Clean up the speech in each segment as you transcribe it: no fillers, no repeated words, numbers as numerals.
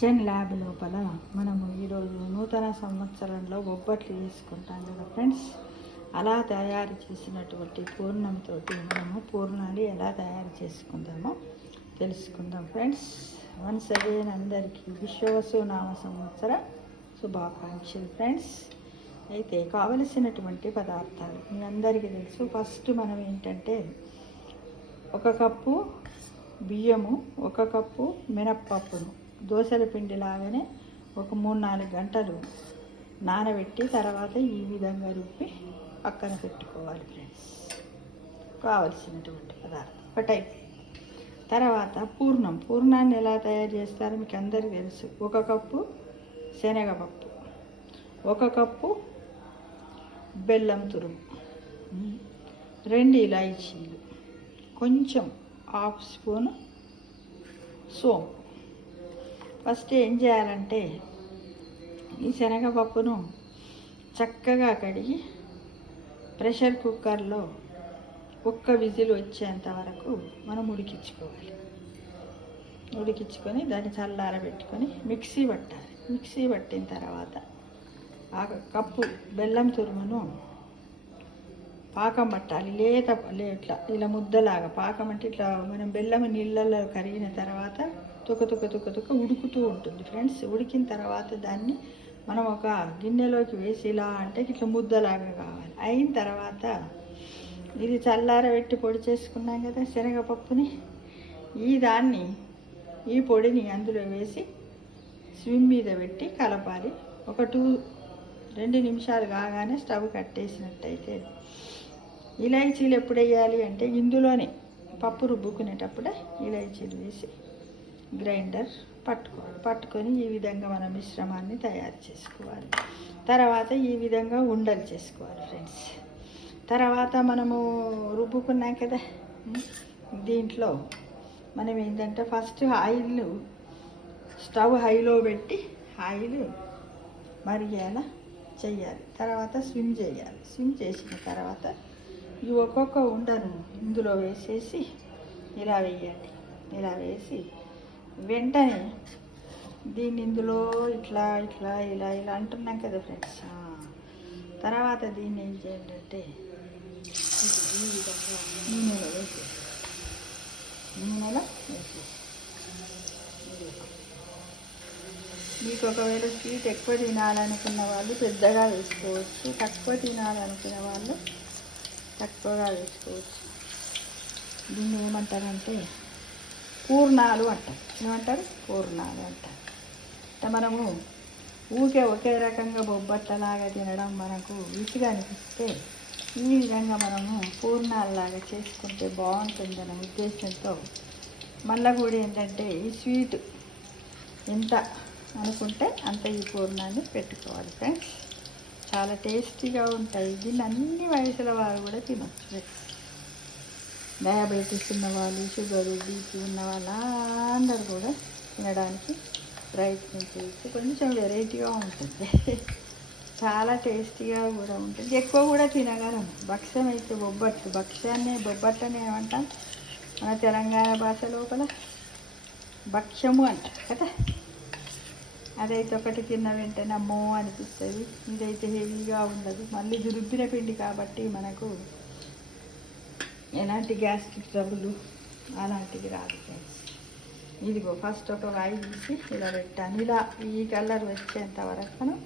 Kitchen lab లోపల మనము ఈరోజు నూతన సంవత్సరంలో బొబ్బట్లు చేసుకుంటాం కదా ఫ్రెండ్స్. అలా తయారు చేసినటువంటి పూర్ణంతో మనము పూర్ణాలు ఎలా తయారు చేసుకుందామో తెలుసుకుందాం ఫ్రెండ్స్. వన్స్ అగైన్ అందరికీ విశ్వవసునామ సంవత్సర శుభాకాంక్షలు ఫ్రెండ్స్. అయితే కావలసినటువంటి పదార్థాలు మీ అందరికీ తెలుసు. ఫస్ట్ మనం ఏంటంటే 1 కప్పు బియ్యము, 1 కప్పు మినప్పప్పును దోశల పిండి లాగానే ఒక 3-4 గంటలు నానబెట్టి తర్వాత ఈ విధంగా రుబ్బి పక్కన పెట్టుకోవాలి ఫ్రెండ్స్. కావలసినటువంటి పదార్థం ఒకటైపు. తర్వాత పూర్ణాన్ని ఎలా తయారు చేస్తారో మీకు అందరికీ తెలుసు. 1 కప్పు శనగపప్పు, 1 కప్పు బెల్లం తురుము, 2 ఇలాచీలు, కొంచెం 1/2 స్పూను సోంపు. ఫస్ట్ ఏం చేయాలంటే ఈ శనగపప్పును చక్కగా కడిగి ప్రెషర్ కుక్కర్లో 1 విజిల్ వచ్చేంత వరకు మనం ఉడికించుకొని దాన్ని చల్లారబెట్టుకొని మిక్సీ పట్టాలి. మిక్సీ పట్టిన తర్వాత ఆ కప్పు బెల్లం తురుమును పాకం పట్టాలి. ఇట్లా ఇలా ముద్దలాగా పాకం అంటే ఇట్లా మనం బెల్లం నీళ్ళల్లో కరిగిన తర్వాత తుక ఉడుకుతూ ఉంటుంది ఫ్రెండ్స్. ఉడికిన తర్వాత దాన్ని మనం ఒక గిన్నెలోకి వేసి ఇలా అంటే ఇట్లా ముద్దలాగా కావాలి. అయిన తర్వాత ఇది చల్లారబెట్టి పొడి చేసుకున్నాం కదా శనగపప్పుని, ఈ పొడిని అందులో వేసి స్విమ్ మీద పెట్టి కలపాలి. ఒక 2 నిమిషాలు కాగానే స్టవ్ కట్టేసినట్టయితే ఇలాచీలు ఎప్పుడు వేయాలి అంటే ఇందులోనే పప్పు రుబ్బుకునేటప్పుడే ఇలాచీలు వేసి గ్రైండర్ పట్టుకొని ఈ విధంగా మన మిశ్రమాన్ని తయారు చేసుకోవాలి. తర్వాత ఈ విధంగా ఉండలు చేసుకోవాలి ఫ్రెండ్స్. తర్వాత మనము రుబ్బుకున్నాం కదా, దీంట్లో మనం ఏంటంటే ఫస్ట్ ఆయిల్ స్టవ్ హైలో పెట్టి ఆయిల్ మరిగేలా చేయాలి. తర్వాత స్విమ్ చేయాలి. స్విమ్ చేసిన తర్వాత ఈ ఒక్కొక్క ఉండను ఇందులో వేసేసి ఇలా వేయాలి. ఇలా వేసి వెంటనే దీన్ని ఇందులో ఇలా అంటున్నాం కదా ఫ్రెండ్స్. తర్వాత దీన్ని ఏం చేయాలంటే ఈ విధంగా నూనెలో వేసి మీకు ఒకవేళ స్వీట్ ఎక్కువ తినాలనుకున్న వాళ్ళు పెద్దగా వేసుకోవచ్చు, తక్కువ తినాలనుకున్న వాళ్ళు తక్కువగా వేసుకోవచ్చు. దీన్ని ఏమంటారంటే పూర్ణాలు అంటారు. ఏమంటారు? పూర్ణాలు అంటారు. అంటే మనము ఒకే రకంగా బొబ్బట్లలాగా తినడం మనకు రుచిగా అనిపిస్తే ఈ విధంగా మనము పూర్ణాలలాగా చేసుకుంటే బాగుంటుందనే ఉద్దేశంతో మళ్ళీ కూడా ఏంటంటే ఈ స్వీట్ ఎంత అనుకుంటే అంత ఈ పూర్ణాన్ని పెట్టుకోవాలి ఫ్రెండ్స్. చాలా టేస్టీగా ఉంటాయి. దీన్ని అన్ని వయసుల వారు కూడా తినొచ్చు. డయాబెటీస్ ఉన్నవాళ్ళు, షుగరు, బీపీ ఉన్న వాళ్ళందరూ కూడా తినడానికి ప్రయత్నం చేయొచ్చు. కొంచెం వెరైటీగా ఉంటుంది, చాలా టేస్టీగా కూడా ఉంటుంది. ఎక్కువ కూడా తినగలం. భక్ష్యం అయితే బొబ్బట్లనే ఏమంటాం మన తెలంగాణ భాష లోపల భక్ష్యము అంటారు కదా. అదైతే ఒకటి తిన్న వెంటనే అమ్మో అనిపిస్తుంది. ఇదైతే హెవీగా ఉండదు. మళ్ళీ ఇది రుబ్బిన పిండి కాబట్టి మనకు ఎలాంటి గ్యాస్ట్రిక్ ట్రబుల్ అలాంటివి రాదు ఫ్రెండ్స్. ఇదిగో ఫస్ట్ ఒక రాయి తీసి ఇలా పెట్టాను. ఇలా ఈ కలర్ వచ్చేంత వరకు మనం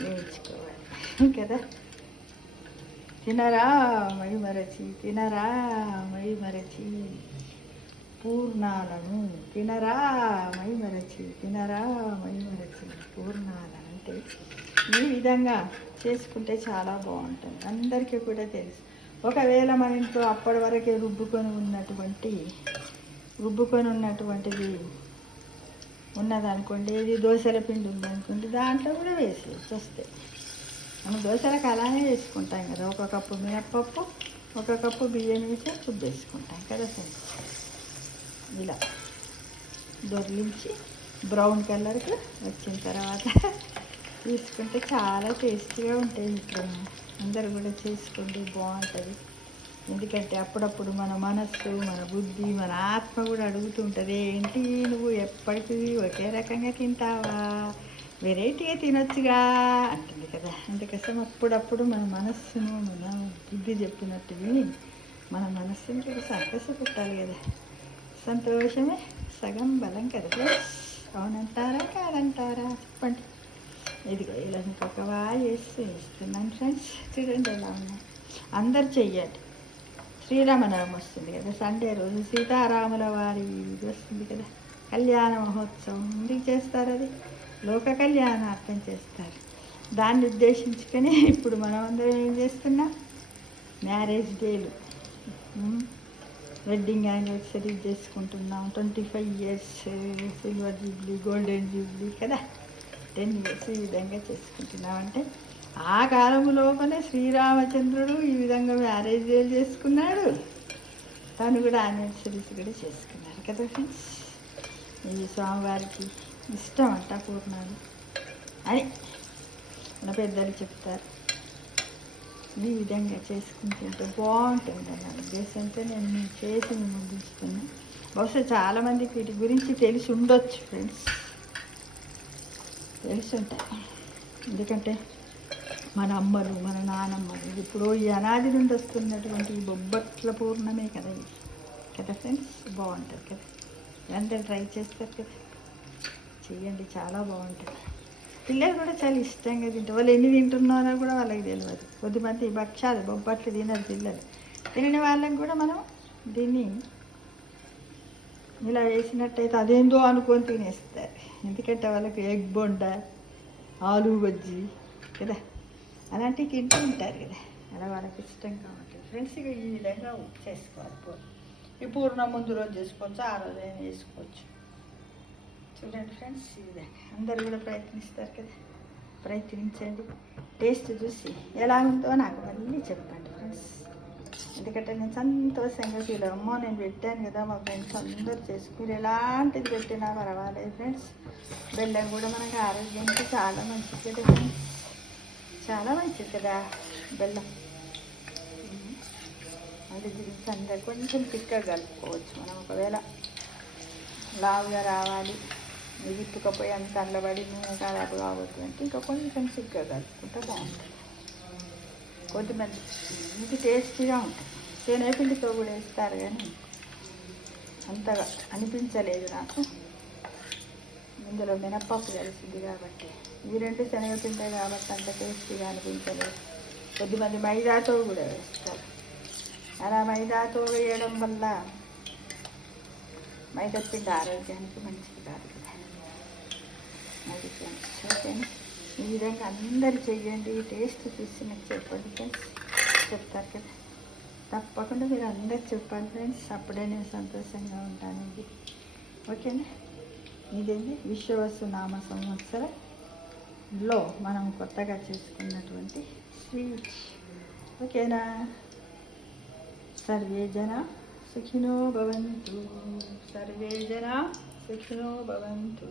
వేయించుకోవాలి కదా. తినరా మై మరచి పూర్ణాలను మై మరచి పూర్ణాలను అంటే ఈ విధంగా చేసుకుంటే చాలా బాగుంటుంది. అందరికీ కూడా తెలుసు. ఒకవేళ మన ఇంట్లో అప్పటి వరకే రుబ్బుకొని ఉన్నటువంటిది ఉన్నదనుకోండి, ఇది దోశల పిండి ఉందనుకోండి, దాంట్లో కూడా వేసేసి వస్తే మనం దోశలకు అలానే వేసుకుంటాం కదా. 1 కప్పు మినప్పప్పు, 1 కప్పు బియ్యం వేసి రుబ్బేసుకుంటాం కదా ఫ్రెండ్స్. ఇలా దొర్లించి బ్రౌన్ కలర్కి వచ్చిన తర్వాత తీసుకుంటే చాలా టేస్టీగా ఉంటాయి. ఇప్పుడు అందరు కూడా చేసుకోండి, బాగుంటుంది. ఎందుకంటే అప్పుడప్పుడు మన మనస్సు, మన బుద్ధి, మన ఆత్మ కూడా అడుగుతుంటుంది, ఏంటి నువ్వు ఎప్పటికీ ఒకే రకంగా తింటావా, వెరైటీగా తినొచ్చుగా అంటుంది కదా. అందుకోసం అప్పుడప్పుడు మన మనస్సును, మన బుద్ధి చెప్పినట్టు విని మన మనస్సుని కూడా సంతోషపెట్టాలి కదా. సంతోషమే సగం బలం కదా ఫ్రెండ్స్. అవునంటారా కాదంటారా చెప్పండి. ఇదిగో ఇలా ఇంకొక చేసి ఇస్తున్నాను ఫ్రెండ్స్. చూడండి ఎలా ఉన్నాయి. అందరు చెయ్యండి. శ్రీరామనవమి వస్తుంది కదా, సండే రోజు సీతారాముల వారి ఇది వస్తుంది కదా, కళ్యాణ మహోత్సవం. ఎందుకు చేస్తారు? అది లోక కళ్యాణార్థం చేస్తారు. దాన్ని ఉద్దేశించుకొని ఇప్పుడు మనం అందరం ఏం చేస్తున్నాం, మ్యారేజ్ డేలు, వెడ్డింగ్ యానివర్సరీ చేసుకుంటున్నాం. 25 years silver Jubilee, golden Jubilee కదా, 10 years ఈ విధంగా చేసుకుంటున్నాం. అంటే ఆ కాలం లోపలే శ్రీరామచంద్రుడు ఈ విధంగా మ్యారేజ్ డేలు చేసుకున్నాడు, తను కూడా యానివర్సరీస్ కూడా చేసుకున్నారు కదా ఫ్రెండ్స్. ఈ స్వామివారికి ఇష్టం అంట పూర్ణాలు అని మన పెద్దలు చెప్తారు. ఈ విధంగా చేసుకుంటుంటే బాగుంటుంది అన్న ఉద్దేశంతో నేను చేసి ముందుస్తున్నా. బహుశా చాలామందికి వీటి గురించి తెలిసి ఉండొచ్చు ఫ్రెండ్స్, తెలిసి ఉంటాయి. ఎందుకంటే మన అమ్మలు, మన నానమ్మలు ఇప్పుడు ఈ అనాది నుండి వస్తున్నటువంటి ఈ బొబ్బట్ల పూర్ణమే కదా ఇది కదా ఫ్రెండ్స్. బాగుంటుంది కదా, అందరూ ట్రై చేస్తారు కదా, చెయ్యండి, చాలా బాగుంటుంది. పిల్లలు కూడా చాలా ఇష్టంగా తింటారు. వాళ్ళు ఎన్ని తింటున్నారో కూడా వాళ్ళకి తెలియదు. కొద్దిమంది భక్ష్యాలు, బొబ్బట్లు తినరు పిల్లలు. తినని వాళ్ళకి కూడా మనం దీన్ని ఇలా వేసినట్టయితే అదేందో అనుకొని తినేస్తారు. ఎందుకంటే వాళ్ళకి ఎగ్ బొండ, ఆలు బజ్జీ కదా, అలాంటివి తింటూ ఉంటారు కదా, అలా వాళ్ళకి ఇష్టంగా ఉంటుంది ఫ్రెండ్స్. ఇక ఈ విధంగా చేసుకోవాలి. ఈ పూర్ణం ముందు రోజు చేసుకోవచ్చు, ఆ రోజు అయినా చేసుకోవచ్చు. చూడండి ఫ్రెండ్స్, ఈ విధంగా అందరు కూడా ప్రయత్నిస్తారు కదా, ప్రయత్నించండి. టేస్ట్ చూసి ఎలా ఉందో నాకు మళ్ళీ చెప్పండి ఫ్రెండ్స్. ఎందుకంటే నేను సంతోషంగా ఫీల్ అమ్మో నేను పెట్టాను కదా, మా ఫ్రెండ్స్ అందరూ చేసుకుని ఎలాంటిది పెట్టినా పర్వాలేదు ఫ్రెండ్స్. బెల్లం కూడా మనకు ఆరోగ్యానికి చాలా మంచిది కదా ఫ్రెండ్స్, చాలా మంచిది కదా బెల్లం. అది గురించి అందరు కొంచెం తిక్కగా కలుపుకోవచ్చు మనం. ఒకవేళ లావుగా రావాలి, విప్పుకపోయి అంత అల్లబడి నూనె ఖరాబు కావద్దు అంటే ఇంకా కొంచెం చిక్కగా కలుపుకుంటే బాగుంటుంది. కొద్దిమంది ఇది టేస్టీగా ఉంటుంది. శనగపిండితో కూడా వేస్తారు కానీ అంతగా అనిపించలేదు నాకు. ఇందులో మినప్పప్పు కలిసింది కాబట్టి, ఈ రెండు శనగపిండే కాబట్టి అంత టేస్టీగా అనిపించలేదు. కొద్దిమంది మైదాతో కూడా వేస్తారు. అలా మైదాతో వేయడం వల్ల మైదా పిండి ఆరోగ్యానికి మంచిది కాదు కదా. అది ఫ్రెండ్స్, ఓకేనా? ఈ విధంగా అందరు చెయ్యండి. టేస్ట్ చూసి నాకు చెప్పండి ఫ్రెండ్స్, చెప్తారు కదా, తప్పకుండా మీరు అందరు చెప్పండి ఫ్రెండ్స్, అప్పుడే నేను సంతోషంగా ఉంటాను. ఇది ఓకేనా? ఇదేంటి విశ్వవసు నామ సంవత్సరంలో మనం కొత్తగా చేసుకున్నటువంటి స్వీట్. ఓకేనా? సర్వే జన సుఖినో భవంతు, సర్వే జన సుఖినో భవంతు.